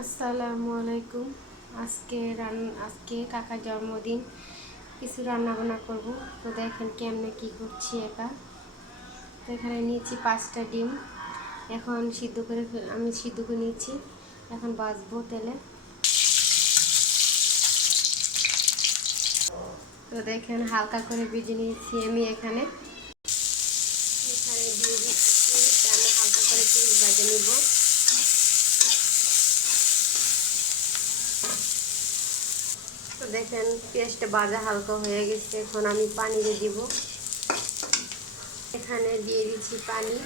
আসসালামু আলাইকুম। আজকে কাকার জন্মদিন, কিছু রান্না বান্না করব। তো দেখেন কেমনে কি করছি একা। তো এখানে নিয়েছি 5টা ডিম, এখন আমি সিদ্ধ করে নিয়েছি। এখন ভাজবো তেলে। তো দেখেন হালকা করে ভেজে নিয়েছি আমি। এখানে দিয়ে দিচ্ছি, আমি হালকা করে ভেজে নিব। তো দেখেন পেঁয়াজটা ভাজা হালকা হয়ে গেছে, এখন আমি পানি দিয়ে দিব। এখানে দিয়ে দিচ্ছি পানি,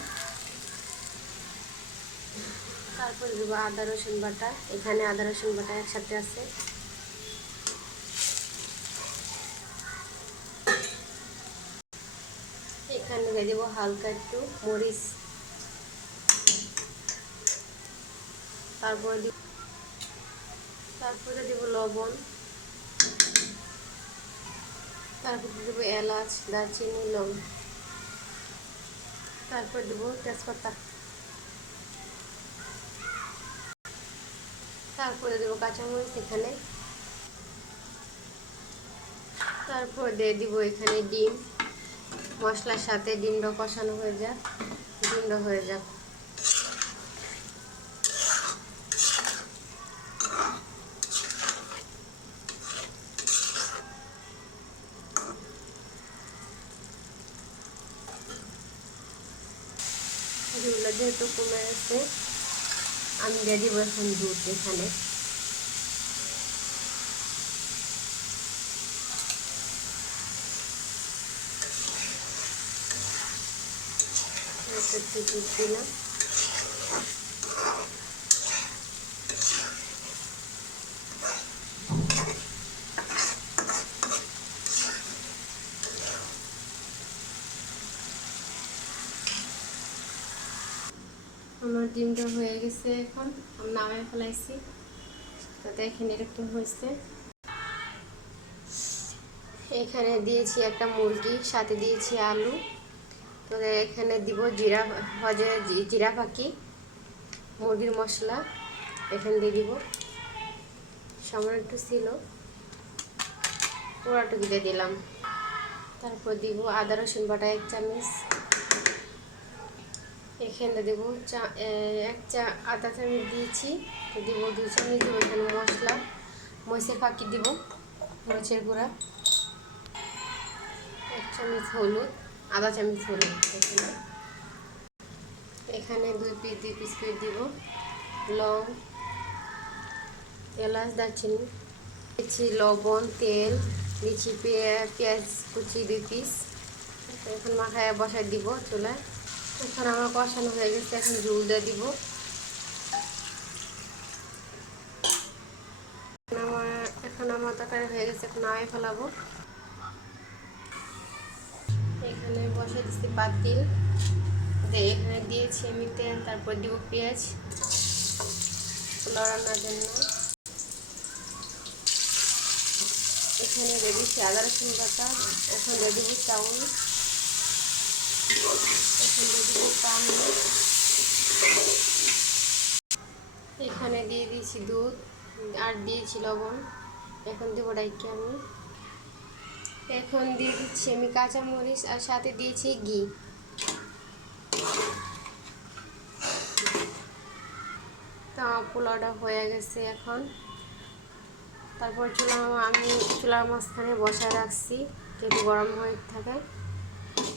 তারপর দেব আদা রসুন বাটা। এখানে আদা রসুন বাটা একসাথে আছে। এখানে দিয়ে দেবো হালকা একটু মরিচ, তারপরে দেব লবণ, তারপরে দেবো এলাচ, দারচিনি, লং, তারপর দেবো তেজপাতা, তারপরে দেবো কাঁচামরিচ এখানে, তারপর দিয়ে দিব এখানে ডিম। মশলার সাথে ডিমটা কষানো হয়ে যাক, ডিমটা হয়ে যাক। ঝোলটা যেহেতু কমে গেছে, আমি দিয়ে দিব এখন দুধ। এখানে একটু দুধ দিলাম। আমার ডিমটা হয়ে গেছে, এখন আমি নামিয়ে ফেলাইছি। তো দেখেন এরকম হয়েছে। এখানে দিয়েছি একটা মুরগি, সাথে দিয়েছি আলু। তো এখানে দিব জিরা পাখি, মুরগির মশলা এখানে দিয়ে দিব। সামান্য একটু ছিল, পুরাটুকু দিয়ে দিলাম। তারপর দিব আদা রসুন বাটা 1 চামচ। এখানে দেব আধা চামচ দিয়েছি, দিব 2 চামচ। দিব এখানে মশলা, মরিচের ফাঁকি দিব, মরিচের গুঁড়া 1 চামচ, হলুদ আধা চামচ হলুদ। এখানে 2 পিস করে দিব লং, এলাচ, দারচিনি দিচ্ছি, লবণ, তেল দিচ্ছি, পেঁয়াজ কুচি 2 পিস। এখন মাখায় বসায় দিব চুলায়। এখন আমার কষানো হয়ে গেছে, এখন ঝোল দিয়ে দিব। এখন আমার তরকারি হয়ে গেছে, এখন নামিয়ে ফেলাবো। এখানে বসে দিচ্ছি পাতিল, এখানে দিয়েছি আমি তেল, তারপর দিব পেঁয়াজ পোলাও রান্নার জন্য। এখানে দিয়ে দিচ্ছি আদা রসুন বাটা। এখন দিয়ে দিব চাউল, এখন দিয়ে দিব পানি। এখানে দিয়ে দিয়েছি দুধ আর দিয়েছি লবণ। এখন দেবো ডাইকে আমি। এখন দিয়ে দিচ্ছি আমি কাঁচামরিচ, আর সাথে দিয়েছি ঘি। তো আমার পোলাওটা হয়ে গেছে এখন। তারপর আমি চুলার মাঝখানে বসায় রাখছি, যেহেতু গরম হয়ে থাকে।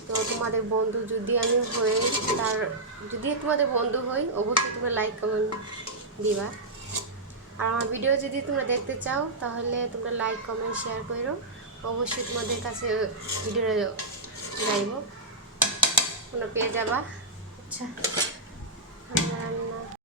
তো তোমাদের বন্ধু যদি তোমাদের বন্ধু হই, অবশ্যই তোমরা লাইক কমেন্ট দিবা। আর আমার ভিডিও যদি তোমরা দেখতে চাও, তাহলে তোমরা লাইক কমেন্ট শেয়ার করো। অবশ্যই তোমাদের কাছে ভিডিও যাইব, তোমরা পেয়ে যাবা। আচ্ছা।